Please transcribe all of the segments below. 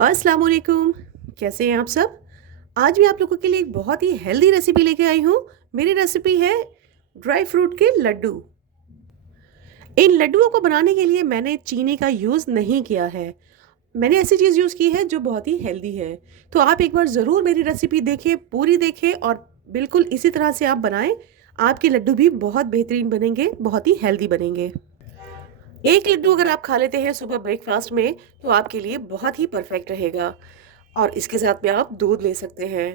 अस्सलाम वालेकुम। कैसे हैं आप सब? आज मैं आप लोगों के लिए एक बहुत ही हेल्दी रेसिपी लेके आई हूँ। मेरी रेसिपी है ड्राई फ्रूट के लड्डू। इन लड्डुओं को बनाने के लिए मैंने चीनी का यूज़ नहीं किया है। मैंने ऐसी चीज़ यूज़ की है जो बहुत ही हेल्दी है। तो आप एक बार ज़रूर मेरी रेसिपी देखें, पूरी देखें और बिल्कुल इसी तरह से आप बनाएँ। आपके लड्डू भी बहुत बेहतरीन बनेंगे, बहुत ही हेल्दी बनेंगे। एक लड्डू अगर आप खा लेते हैं सुबह ब्रेकफास्ट में तो आपके लिए बहुत ही परफेक्ट रहेगा। और इसके साथ में आप दूध ले सकते हैं।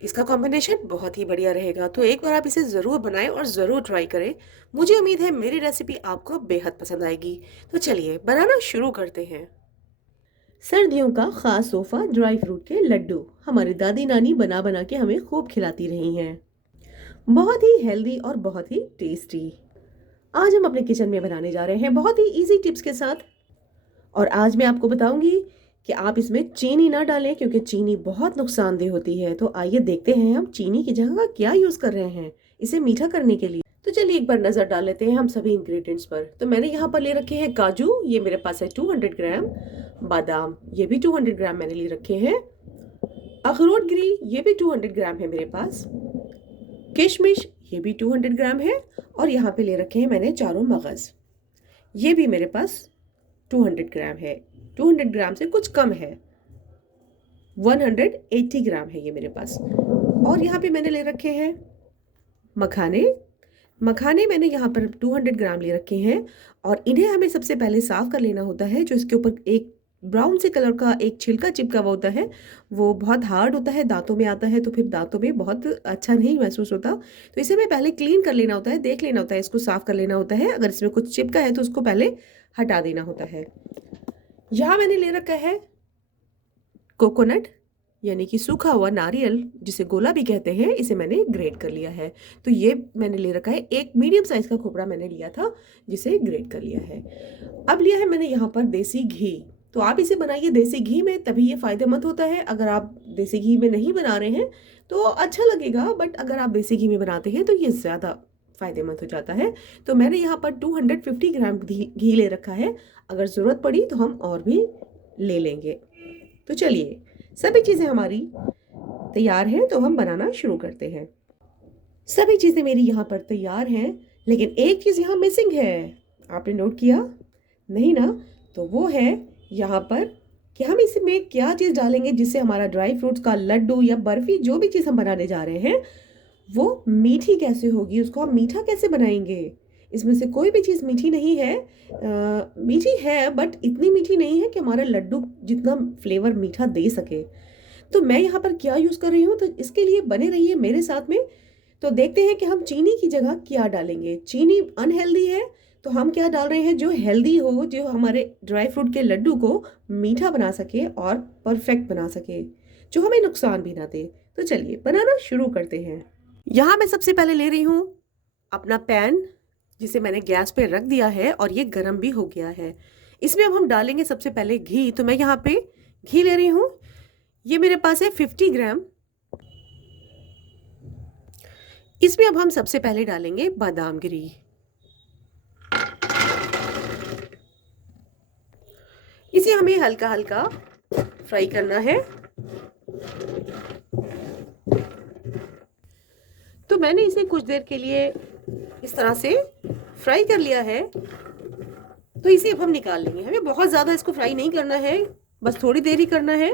इसका कॉम्बिनेशन बहुत ही बढ़िया रहेगा। तो एक बार आप इसे ज़रूर बनाएं और ज़रूर ट्राई करें। मुझे उम्मीद है मेरी रेसिपी आपको बेहद पसंद आएगी। तो चलिए बनाना शुरू करते हैं। सर्दियों का खास तोहफा ड्राई फ्रूट के लड्डू हमारी दादी नानी बना बना के हमें खूब खिलाती रही हैं। बहुत ही हेल्दी और बहुत ही टेस्टी। आज हम अपने किचन में बनाने जा रहे हैं बहुत ही इजी टिप्स के साथ। और आज मैं आपको बताऊंगी कि आप इसमें चीनी ना डालें क्योंकि चीनी बहुत नुकसानदेह होती है। तो आइए देखते हैं हम चीनी की जगह का क्या यूज़ कर रहे हैं इसे मीठा करने के लिए। तो चलिए एक बार नज़र डाल लेते हैं हम सभी इंग्रेडिएंट्स पर। तो मैंने यहाँ पर ले रखे हैं काजू, ये मेरे पास है 200 ग्राम। बादाम, ये भी 200 ग्राम मैंने ले रखे हैं। अखरोट गिरी, ये भी 200 ग्राम है मेरे पास। किशमिश, ये भी 200 ग्राम है। और यहाँ पे ले रखे हैं मैंने चारों मगज़, ये भी मेरे पास 200 ग्राम है। 200 ग्राम से कुछ कम है, 180 ग्राम है ये मेरे पास। और यहाँ पे मैंने ले रखे हैं मखाने। मखाने मैंने यहाँ पर 200 ग्राम ले रखे हैं। और इन्हें हमें सबसे पहले साफ कर लेना होता है। जो इसके ऊपर एक ब्राउन से कलर का एक छिलका चिपका हुआ होता है, वो बहुत हार्ड होता है, दांतों में आता है तो फिर दांतों में बहुत अच्छा नहीं महसूस होता। तो इसे हमें पहले क्लीन कर लेना होता है, देख लेना होता है, इसको साफ कर लेना होता है। अगर इसमें कुछ चिपका है तो उसको पहले हटा देना होता है। यहाँ मैंने ले रखा है कोकोनट, यानी कि सूखा हुआ नारियल जिसे गोला भी कहते हैं, इसे मैंने ग्रेट कर लिया है। तो ये मैंने ले रखा है, एक मीडियम साइज का खोपड़ा मैंने लिया था जिसे ग्रेट कर लिया है। अब लिया है मैंने यहाँ पर देसी घी। तो आप इसे बनाइए देसी घी में, तभी ये फायदेमंद होता है। अगर आप देसी घी में नहीं बना रहे हैं तो अच्छा लगेगा, बट अगर आप देसी घी में बनाते हैं तो ये ज़्यादा फायदेमंद हो जाता है। तो मैंने यहाँ पर 250 ग्राम घी ले रखा है। अगर ज़रूरत पड़ी तो हम और भी ले लेंगे। तो चलिए सभी चीज़ें हमारी तैयार हैं तो हम बनाना शुरू करते हैं। सभी चीज़ें मेरी यहाँ पर तैयार हैं, लेकिन एक चीज़ यहाँ मिसिंग है। आपने नोट किया नहीं ना? तो वो है यहाँ पर कि हम इसमें क्या चीज़ डालेंगे जिससे हमारा ड्राई फ्रूट्स का लड्डू या बर्फी जो भी चीज़ हम बनाने जा रहे हैं वो मीठी कैसे होगी, उसको हम मीठा कैसे बनाएंगे। इसमें से कोई भी चीज़ मीठी नहीं है। मीठी है बट इतनी मीठी नहीं है कि हमारा लड्डू जितना फ्लेवर मीठा दे सके। तो मैं यहाँ पर क्या यूज़ कर रही हूँ, तो इसके लिए बने रहिए मेरे साथ में। तो देखते हैं कि हम चीनी की जगह क्या डालेंगे। चीनी अनहेल्दी है तो हम क्या डाल रहे हैं जो हेल्दी हो, जो हमारे ड्राई फ्रूट के लड्डू को मीठा बना सके और परफेक्ट बना सके, जो हमें नुकसान भी ना दे। तो चलिए बनाना शुरू करते हैं। यहाँ मैं सबसे पहले ले रही हूँ अपना पैन, जिसे मैंने गैस पे रख दिया है और ये गर्म भी हो गया है। इसमें अब हम डालेंगे सबसे पहले घी। तो मैं यहाँ पे घी ले रही हूँ, ये मेरे पास है 50 ग्राम। इसमें अब हम सबसे पहले डालेंगे बादाम गिरी। इसे हमें हल्का हल्का फ्राई करना है। तो मैंने इसे कुछ देर के लिए इस तरह से फ्राई कर लिया है। तो इसे अब हम निकाल लेंगे। हमें बहुत ज़्यादा इसको फ्राई नहीं करना है, बस थोड़ी देर ही करना है।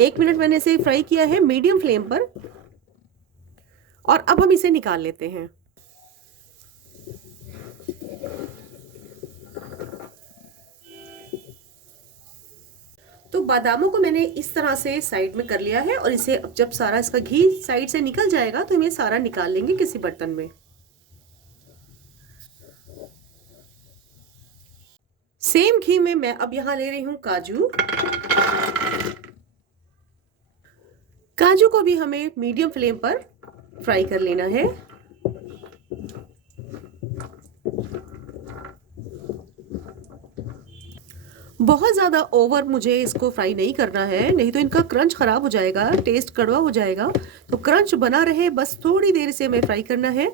1 मिनट मैंने इसे फ्राई किया है मीडियम फ्लेम पर। और अब हम इसे निकाल लेते हैं। तो बादामों को मैंने इस तरह से साइड में कर लिया है और इसे अब जब सारा इसका घी साइड से निकल जाएगा तो हम ये सारा निकाल लेंगे किसी बर्तन में। सेम घी में मैं अब यहाँ ले रही हूँ काजू। काजू को भी हमें मीडियम फ्लेम पर फ्राई कर लेना है। बहुत ज़्यादा ओवर मुझे इसको फ्राई नहीं करना है, नहीं तो इनका क्रंच ख़राब हो जाएगा, टेस्ट कड़वा हो जाएगा। तो क्रंच बना रहे, बस थोड़ी देर से हमें फ्राई करना है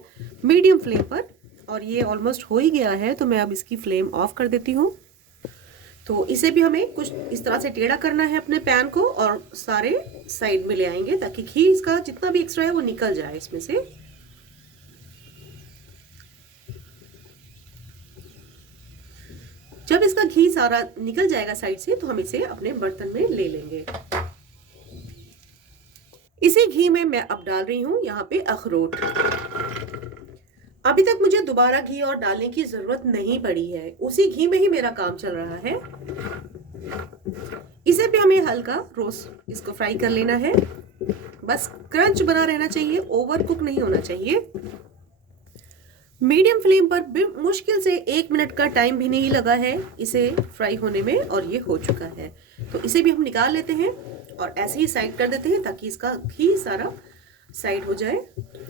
मीडियम फ्लेम पर। और ये ऑलमोस्ट हो ही गया है तो मैं अब इसकी फ्लेम ऑफ कर देती हूँ। तो इसे भी हमें कुछ इस तरह से टेढ़ा करना है अपने पैन को, और सारे साइड में ले आएंगे ताकि घी इसका जितना भी एक्स्ट्रा है वो निकल जाए इसमें से। जब इसका घी सारा निकल जाएगा साइड से तो हम इसे अपने बर्तन में ले लेंगे। इसी घी में मैं अब डाल रही हूं यहाँ पे अखरोट। अभी तक मुझे दोबारा घी और डालने की जरूरत नहीं पड़ी है, उसी घी में ही मेरा काम चल रहा है। इसे भी हमें हल्का रोस्ट इसको फ्राई कर लेना है। बस क्रंच बना रहना चाहिए, ओवर कुक नहीं होना चाहिए। मीडियम फ्लेम पर मुश्किल से 1 मिनट का टाइम भी नहीं लगा है इसे फ्राई होने में, और ये हो चुका है। तो इसे भी हम निकाल लेते हैं और ऐसे ही साइड कर देते हैं ताकि इसका घी सारा साइड हो जाए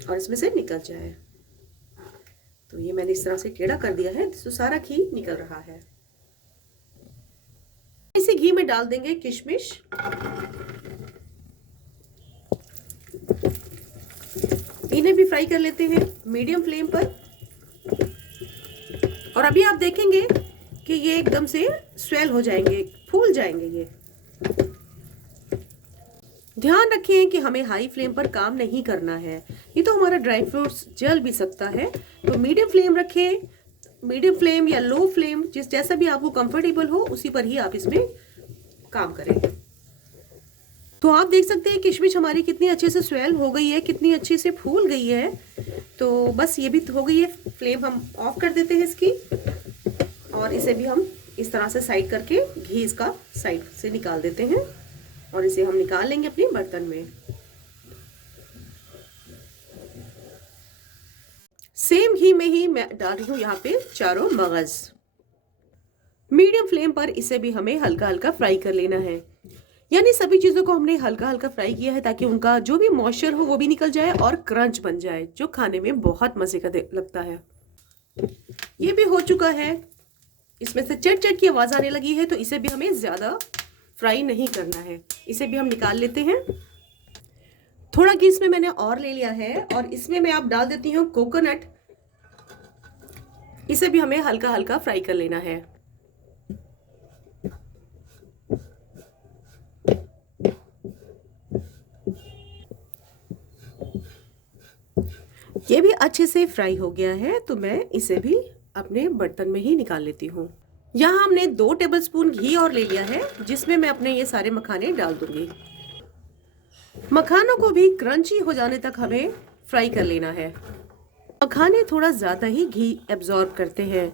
और इसमें से निकल जाए। तो ये मैंने इस तरह से टेढ़ा कर दिया है तो सारा घी निकल रहा है। इसी घी में डाल देंगे किशमिश, इन्हें भी फ्राई कर लेते हैं मीडियम फ्लेम पर। और अभी आप देखेंगे कि ये एकदम से स्वेल हो जाएंगे, फूल जाएंगे ये। ध्यान रखिए कि हमें हाई फ्लेम पर काम नहीं करना है, ये तो हमारा ड्राई फ्रूट्स जल भी सकता है। तो मीडियम फ्लेम रखें, मीडियम फ्लेम या लो फ्लेम जिस जैसा भी आपको कंफर्टेबल हो उसी पर ही आप इसमें काम करें। तो आप देख सकते हैं किशमिश हमारी कितनी अच्छे से स्वेल हो गई है, कितनी अच्छे से फूल गई है। तो बस ये भी हो गई है, फ्लेम हम ऑफ कर देते हैं इसकी, और इसे भी हम इस तरह से साइड करके घी इसका साइड से निकाल देते हैं और इसे हम निकाल लेंगे अपने बर्तन में। सेम घी में ही मैं डाल रही हूँ यहाँ पे चारों मगज। मीडियम फ्लेम पर इसे भी हमें हल्का हल्का फ्राई कर लेना है, यानी सभी चीज़ों को हमने हल्का हल्का फ्राई किया है ताकि उनका जो भी मॉइस्चर हो वो भी निकल जाए और क्रंच बन जाए, जो खाने में बहुत मज़े का लगता है। ये भी हो चुका है, इसमें से चट चट की आवाज़ आने लगी है, तो इसे भी हमें ज़्यादा फ्राई नहीं करना है। इसे भी हम निकाल लेते हैं। थोड़ा घी इसमें मैंने और ले लिया है और इसमें मैं अब डाल देती हूँ कोकोनट। इसे भी हमें हल्का हल्का फ्राई कर लेना है। ये भी अच्छे से फ्राई हो गया है, तो मैं इसे भी अपने बर्तन में ही निकाल लेती हूँ। यहाँ हमने 2 टेबलस्पून घी और ले लिया है जिसमें मैं अपने ये सारे मखाने डाल दूंगी। मखानों को भी क्रंची हो जाने तक हमें फ्राई कर लेना है। मखाने थोड़ा ज़्यादा ही घी एब्जॉर्ब करते हैं,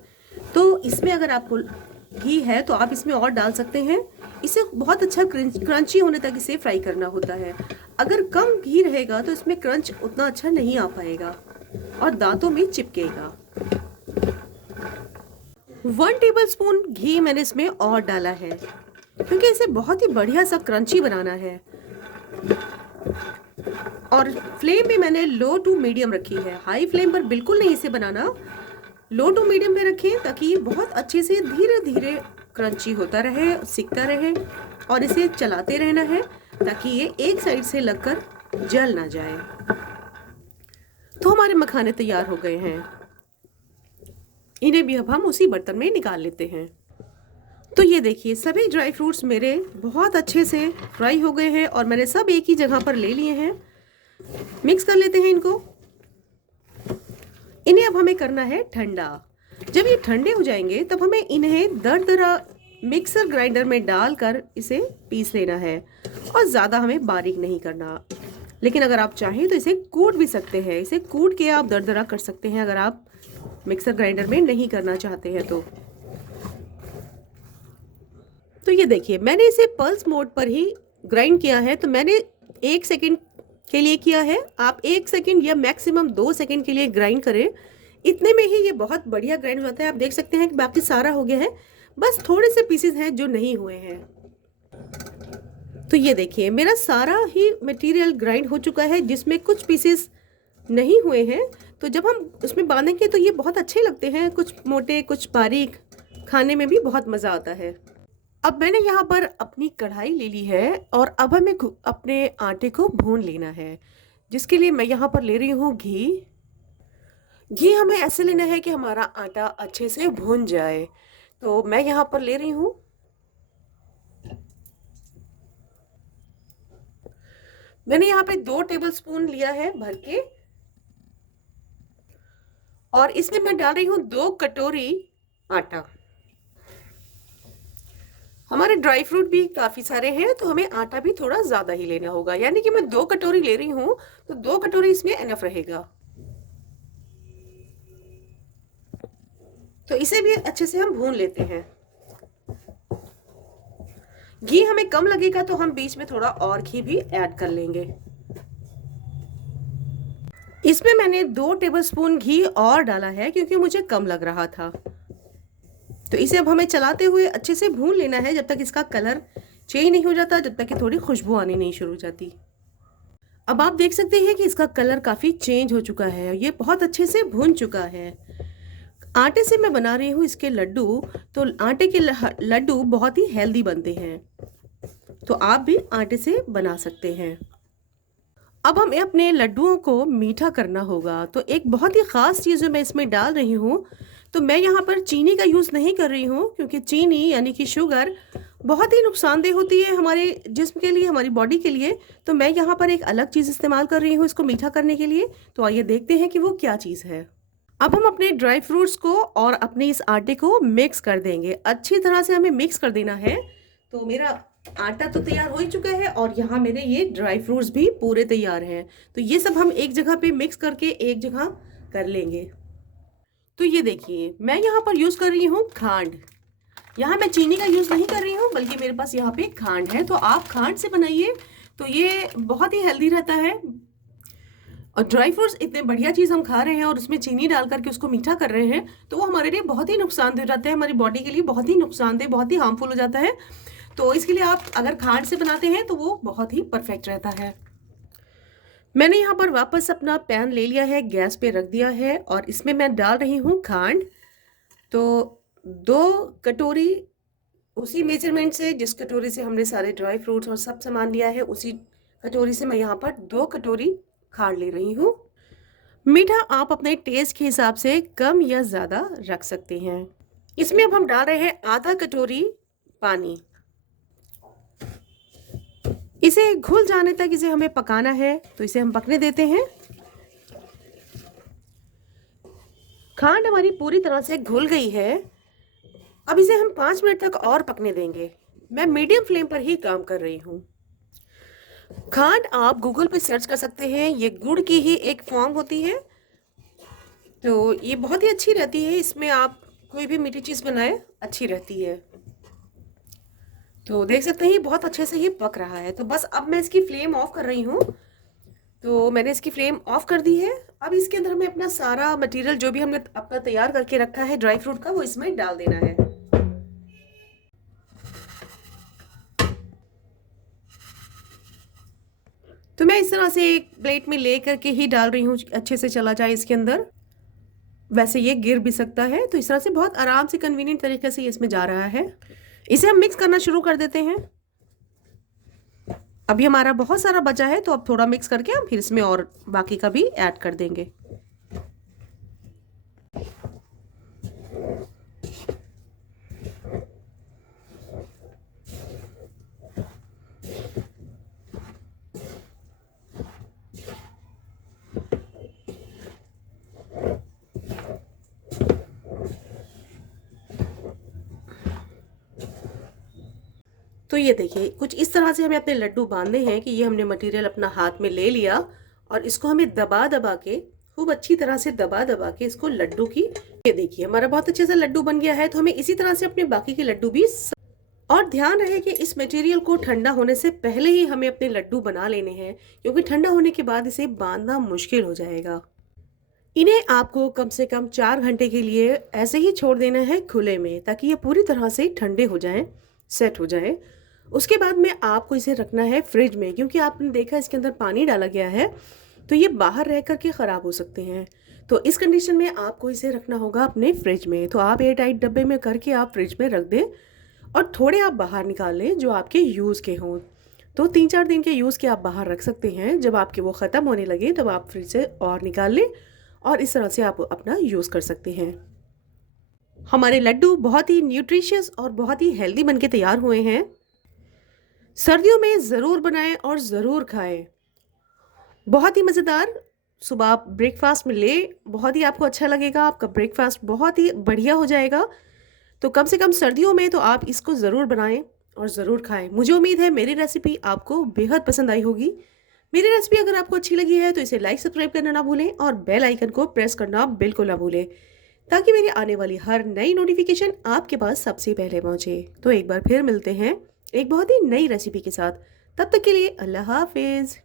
तो इसमें अगर आपको घी है तो आप इसमें और डाल सकते हैं। इसे बहुत अच्छा क्रंची होने तक इसे फ्राई करना होता है। अगर कम घी रहेगा तो इसमें क्रंच उतना अच्छा नहीं आ पाएगा और दांतों में चिपकेगा। 1 टेबलस्पून घी मैंने इसमें और डाला है क्योंकि इसे बहुत ही बढ़िया सा क्रंची बनाना है। और फ्लेम भी मैंने लो टू मीडियम रखी है, हाई फ्लेम पर बिल्कुल नहीं इसे बनाना। लो टू मीडियम पे रखें ताकि ये बहुत अच्छे से धीरे धीरे क्रंची होता रहे, सिकता रहे, और इसे चलाते रहना है ताकि ये एक साइड से लगकर जल ना जाए। तो हमारे मखाने तैयार हो गए हैं, इन्हें भी अब हम उसी बर्तन में निकाल लेते हैं। तो ये देखिए सभी ड्राई फ्रूट्स मेरे बहुत अच्छे से फ्राई हो गए हैं और मैंने सब एक ही जगह पर ले लिए हैं। मिक्स कर लेते हैं इनको। इन्हें अब हमें करना है ठंडा। जब ये ठंडे हो जाएंगे तब हमें इन्हें दरदरा मिक्सर ग्राइंडर में डालकर इसे पीस लेना है, और ज़्यादा हमें बारीक नहीं करना। लेकिन अगर आप चाहें तो इसे कूट भी सकते हैं, इसे कूट के आप दरदरा कर सकते हैं अगर आप मिक्सर ग्राइंडर में नहीं करना चाहते हैं तो ये देखिए मैंने इसे पल्स मोड पर ही ग्राइंड किया है। तो मैंने 1 सेकंड के लिए किया है, आप 1 सेकंड या मैक्सिमम 2 सेकंड के लिए ग्राइंड करें। इतने में ही ये बहुत बढ़िया ग्राइंड हो जाता है। आप देख सकते हैं कि बाकी सारा हो गया है, बस थोड़े से पीसेस हैं जो नहीं हुए हैं। तो ये देखिए मेरा सारा ही मटेरियल ग्राइंड हो चुका है, जिसमें कुछ पीसेस नहीं हुए हैं। तो जब हम उसमें बांधेंगे तो ये बहुत अच्छे लगते हैं, कुछ मोटे कुछ बारीक, खाने में भी बहुत मज़ा आता है। अब मैंने यहाँ पर अपनी कढ़ाई ले ली है और अब हमें अपने आटे को भून लेना है, जिसके लिए मैं यहाँ पर ले रही हूँ घी। घी हमें ऐसे लेना है कि हमारा आटा अच्छे से भून जाए। तो मैं यहाँ पर ले रही हूँ मैंने यहाँ पे 2 टेबलस्पून लिया है भर के, और इसमें मैं डाल रही हूँ 2 कटोरी आटा। हमारे ड्राई फ्रूट भी काफी सारे हैं, तो हमें आटा भी थोड़ा ज्यादा ही लेना होगा, यानी कि मैं 2 कटोरी ले रही हूँ, तो 2 कटोरी इसमें एनफ रहेगा। तो इसे भी अच्छे से हम भून लेते हैं। घी हमें कम लगेगा तो हम बीच में थोड़ा और घी भी ऐड कर लेंगे। इसमें मैंने 2 टेबलस्पून घी और डाला है क्योंकि मुझे कम लग रहा था। तो इसे अब हमें चलाते हुए अच्छे से भून लेना है जब तक इसका कलर चेंज नहीं हो जाता, जब तक कि थोड़ी खुशबू आनी नहीं शुरू हो जाती। अब आप देख सकते हैं कि इसका कलर काफ़ी चेंज हो चुका है, ये बहुत अच्छे से भून चुका है। आटे से मैं बना रही हूँ इसके लड्डू, तो आटे के लड्डू बहुत ही हेल्दी बनते हैं, तो आप भी आटे से बना सकते हैं। अब हमें अपने लड्डुओं को मीठा करना होगा, तो एक बहुत ही ख़ास चीज़ मैं इसमें डाल रही हूँ। तो मैं यहाँ पर चीनी का यूज़ नहीं कर रही हूँ, क्योंकि चीनी यानी कि शुगर बहुत ही नुकसानदेह होती है हमारे जिस्म के लिए, हमारी बॉडी के लिए। तो मैं यहाँ पर एक अलग चीज़ इस्तेमाल कर रही हूँ इसको मीठा करने के लिए। तो आइए देखते हैं कि वो क्या चीज़ है। अब हम अपने ड्राई फ्रूट्स को और अपने इस आटे को मिक्स कर देंगे, अच्छी तरह से हमें मिक्स कर देना है। तो मेरा आटा तो तैयार हो ही चुका है और यहाँ मेरे ये ड्राई फ्रूट्स भी पूरे तैयार हैं। तो ये सब हम एक जगह पे मिक्स करके एक जगह कर लेंगे। तो ये देखिए, मैं यहाँ पर यूज़ कर रही हूँ खांड। यहाँ मैं चीनी का यूज़ नहीं कर रही हूँ, बल्कि मेरे पास यहाँ पे खांड है। तो आप खांड से बनाइए, तो ये बहुत ही हेल्दी रहता है। और ड्राई फ्रूट्स इतने बढ़िया चीज़ हम खा रहे हैं और उसमें चीनी डाल करके उसको मीठा कर रहे हैं, तो वो हमारे लिए बहुत ही नुकसानदेह रहता है, हमारी बॉडी के लिए बहुत ही नुकसानदेह, बहुत ही हार्मफुल हो जाता है। तो इसके लिए आप अगर खांड से बनाते हैं तो वो बहुत ही परफेक्ट रहता है। मैंने यहाँ पर वापस अपना पैन ले लिया है, गैस पे रख दिया है, और इसमें मैं डाल रही हूँ खांड। तो 2 कटोरी उसी मेजरमेंट से, जिस कटोरी से हमने सारे ड्राई फ्रूट्स और सब सामान लिया है, उसी कटोरी से मैं यहाँ पर 2 कटोरी खांड ले रही हूँ। मीठा आप अपने टेस्ट के हिसाब से कम या ज़्यादा रख सकते हैं। इसमें अब हम डाल रहे हैं आधा कटोरी पानी। इसे घुल जाने तक इसे हमें पकाना है, तो इसे हम पकने देते हैं। खांड हमारी पूरी तरह से घुल गई है। अब इसे हम 5 मिनट तक और पकने देंगे। मैं मीडियम फ्लेम पर ही काम कर रही हूँ। खांड आप गूगल पे सर्च कर सकते हैं, ये गुड़ की ही एक फॉर्म होती है, तो ये बहुत ही अच्छी रहती है। इसमें आप कोई भी मीठी चीज़ बनाए, अच्छी रहती है। तो देख सकते हैं बहुत अच्छे से ही पक रहा है। तो बस अब मैं इसकी फ्लेम ऑफ कर रही हूँ। तो मैंने इसकी फ्लेम ऑफ कर दी है। अब इसके अंदर हमें अपना सारा मटेरियल जो भी हमने अपना तैयार करके रखा है ड्राई फ्रूट का, वो इसमें डाल देना है। तो मैं इस तरह से एक प्लेट में ले करके ही डाल रही हूँ, अच्छे से चला जाए इसके अंदर। वैसे ये गिर भी सकता है, तो इस तरह से बहुत आराम से कन्वीनियंट तरीके से ये इसमें जा रहा है। इसे हम मिक्स करना शुरू कर देते हैं। अभी हमारा बहुत सारा बचा है, तो अब थोड़ा मिक्स करके हम फिर इसमें और बाकी का भी ऐड कर देंगे। तो ये देखिए, कुछ इस तरह से हमें अपने लड्डू बांधने हैं कि ये हमने मटेरियल अपना हाथ में ले लिया, और इसको हमें दबा दबा के, खूब अच्छी तरह से दबा दबा के इसको लड्डू की, ये देखिए हमारा बहुत अच्छे से लड्डू बन गया है। तो हमें इसी तरह से अपने बाकी के लड्डू भी, और ध्यान रहे कि इस मटेरियल को ठंडा होने से पहले ही हमें अपने लड्डू बना लेने हैं, क्योंकि ठंडा होने के बाद इसे बांधना मुश्किल हो जाएगा। इन्हें आपको कम से कम 4 घंटे के लिए ऐसे ही छोड़ देना है खुले में, ताकि ये पूरी तरह से ठंडे हो जाएं, सेट हो जाए। उसके बाद में आपको इसे रखना है फ्रिज में, क्योंकि आपने देखा इसके अंदर पानी डाला गया है, तो ये बाहर रह करके ख़राब हो सकते हैं। तो इस कंडीशन में आपको इसे रखना होगा अपने फ्रिज में। तो आप एयर टाइट डब्बे में करके आप फ्रिज में रख दें, और थोड़े आप बाहर निकाल लें जो आपके यूज़ के हों। तो 3-4 दिन के यूज़ के आप बाहर रख सकते हैं। जब आपके वो ख़त्म होने लगे तब आप फ्रिज से और निकाल लें, और इस तरह से आप अपना यूज़ कर सकते हैं। हमारे लड्डू बहुत ही न्यूट्रिशियस और बहुत ही हेल्दी बनके तैयार हुए हैं। सर्दियों में ज़रूर बनाएं और ज़रूर खाएं। बहुत ही मज़ेदार सुबह आप ब्रेकफ़ास्ट में ले बहुत ही आपको अच्छा लगेगा, आपका ब्रेकफ़ास्ट बहुत ही बढ़िया हो जाएगा। तो कम से कम सर्दियों में तो आप इसको ज़रूर बनाएँ और ज़रूर खाएँ। मुझे उम्मीद है मेरी रेसिपी आपको बेहद पसंद आई होगी। मेरी रेसिपी अगर आपको अच्छी लगी है तो इसे लाइक, सब्सक्राइब करना ना भूलें और बेल आइकन को प्रेस करना बिल्कुल ना भूलें, ताकि मेरी आने वाली हर नई नोटिफ़िकेशन आपके पास सबसे पहले पहुँचे। तो एक बार फिर मिलते हैं एक बहुत ही नई रेसिपी के साथ। तब तक के लिए अल्लाह हाफ़िज़।